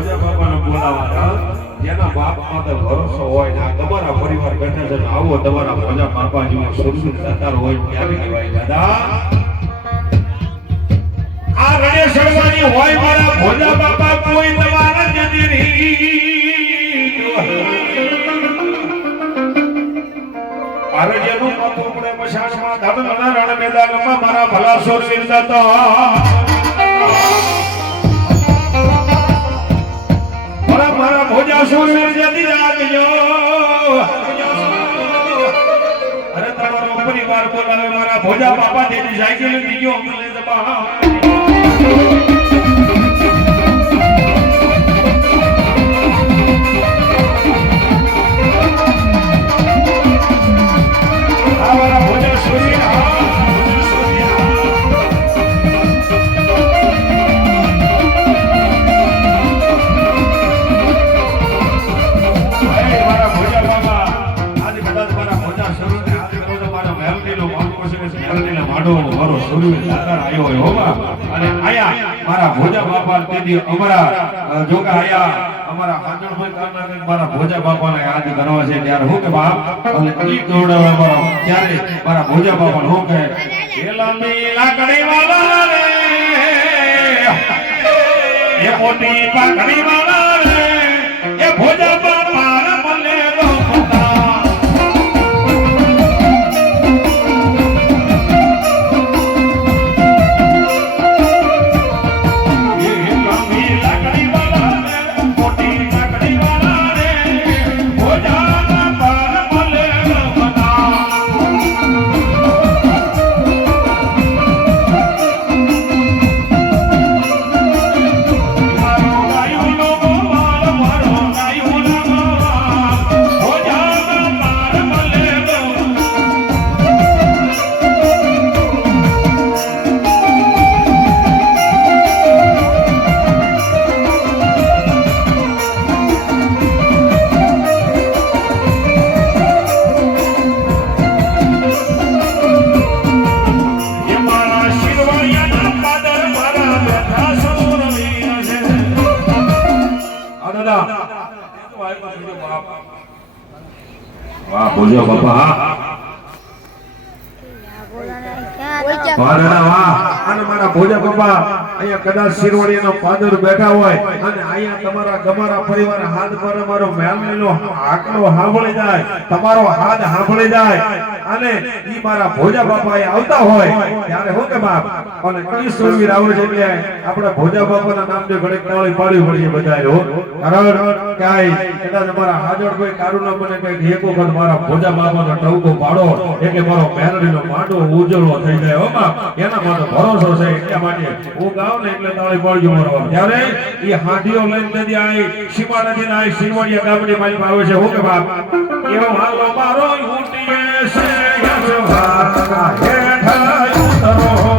ભોજા બાપાને બોલાવવાના જેના બાપ માથે ભરોસો હોય ને તમારા પરિવાર બેઠા છે આવો તમારા ભોજા બાપા જેવો સુરસુર દાતાર હોય ત્યારે કહેવાય દાદા આ રડે સળવાની હોય મારા ભોજા બાપા કોઈ તમારા જતી રહી આરજ્યનું માથું પડે મશાનમાં ધડના રણ મેદાનમાં મારા ભલા સુરવીર દાતા મારા ભોજા સુરવીર જતી જાગજો અરે તમારો પરિવાર બોલાવે મારા ભોજા બાપા તેની સાયકલ દીજો અમને જબા મારા ભોજા સુરવીર મારો સુરવીર દાતાર આયો હોય હોવા અને આયા મારા ભોજા બાપા તેદી અમારા જોગા આયા અમારા હાજરભાઈ કાના મારા ભોજા બાપાને યાદ કરવા છે ત્યારે હું કે બાપ અને ઈ દોડાવે મારો ત્યારે મારા ભોજા બાપાને હું કે એલાની લાકડી વાળા રે એ મોટી પાકડી વાળા રે એ ભોજા બાપા મને વાહ ભોજા બાપા અને મારા ભોજા બાપા અહીંયા કદાચ શિરવાડીનો પાદર બેઠા હોય અને અહીંયા તમારા ગમારા પરિવાર હાથ પર મારો મેલનો આંકડો સાંભળી જાય તમારો હાથ સાંભળી જાય અને ઈ મારા ભોજા બાપા આવતા હોય ત્યારે હું કે બાપ અને કઈ સુરવીર આવે છે એટલે આપણા ભોજા બાપાના નામ જે ઘડીક તાળી પાડવી પડશે બધાએ હો કારણ કાઈ કદાચ અમારા હાજર કોઈ કારું ન બને કે એક વખત મારા ભોજા બાપાનો ટવકો પાડો એટલે મારો મેલડીનો માંડો ઉજળો થઈ જાય હો બાપ એના માટે ભરોસો છે એટલા માટે હું ગાવ ને એટલે તાળી પાડજો મારો ત્યારે ઈ હાંડીઓ લઈને નદી આવી સીમા નદીના આવી શિરવાડિયા ગામની માલિક આવે છે હું કે બાપ એવો હાલો મારો ઊંટીએ છે યશવાકા હેઠા ઉતરો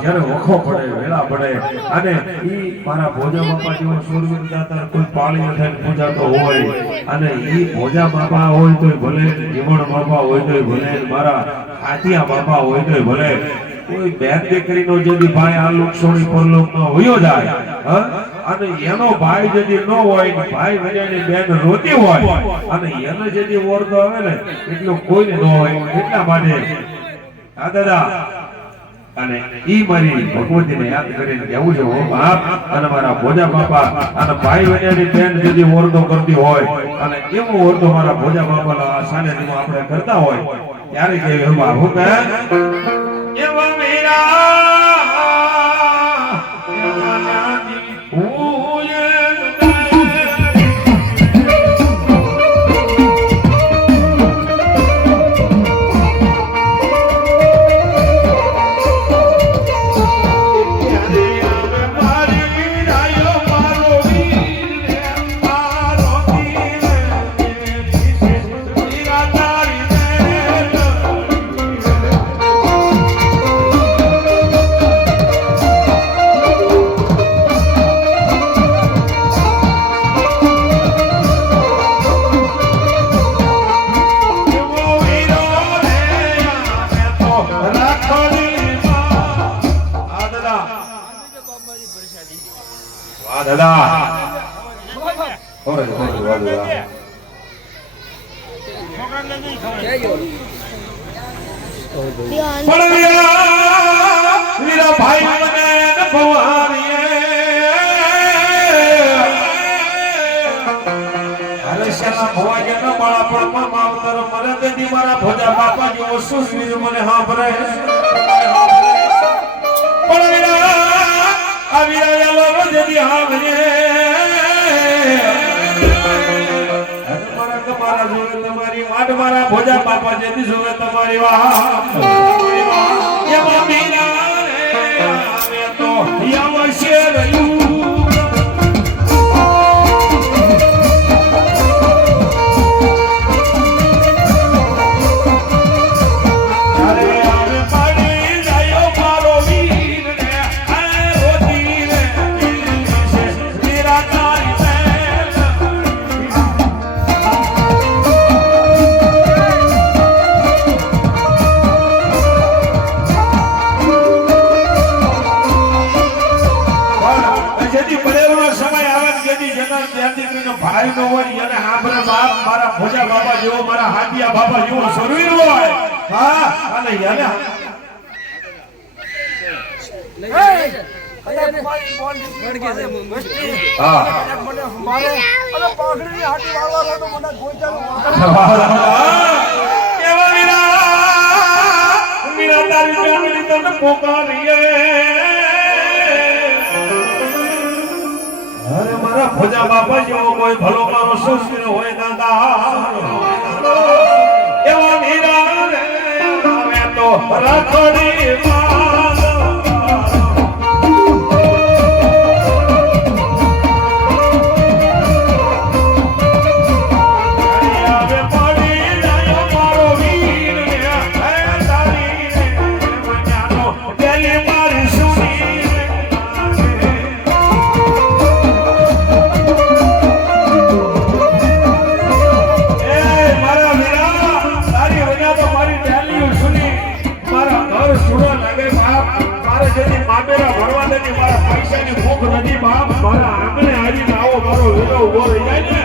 જ્યારે વખો પડે વેળા પડે અને ઈ મારા ભોજા બાપા જેવો સુરવીર દાતા કોઈ પાળી થઈને પૂજાતો હોય અને ઈ ભોજા બાપા હોય તોય ભલે જીવણ બાપા હોય તોય ભલે મારા હાથિયા બાપા હોય તોય ભલે કોઈ બેન દીકરીનો જેદી ભાઈ આ લોક છોડી પરલોકમાં વયો જાય અને એનો ભાઈ જેદી ન હોય ને ભાઈ વજાની બેન રોતી હોય અને એને જેદી ઓરતો આવે ને એટલું કોઈને ન હોય એટલા માટે આ દાદા અને ઈ મારી ભગવતીને યાદ કરીને કેવું છે ઓ બાપ અને મારા ભોજા બાપા અને ભાઈ વજાની બેન જેદી ઓરતો કરતી હોય અને એવો ઓરતો મારા ભોજા બાપાના સાનિધ્યમાં આપણે કરતા હોય ત્યારે કે બાપુ બેન એવા મેરા દાદા વીરા ભાઈ મને ભવારીએ હરેશના ભવાજે ન માળા પણ માવતર મરે તેથી મારા ભોજા બાપા જેવો સુરવીર મને સાંભળે પણ વીરા આ વીરા યાલો જેદી હાવજે મારા જોવે તમારી વાટ મારા ભોજા બાપા જેદી જોવે તમારી વાહ એમાં મીરા રે આવે તો યવશે રહ્યું ભાઈ નો હોય અને હાંભળે બાપ મારા ભોજા બાપા જેવો મારા હાડિયા બાપા જેવો શરીર હોય હા અને એને અરે મારા ભોજા બાપા જેવો કોઈ ભલો મારો સુશીલ હોય દાદા એવા મીરા રે આવે તો રાખડી મારા પૈસાની ભૂખ નથી બાપ મારા આંગણે આવી આવો મારો વેલો ઉભો રહી જાય ને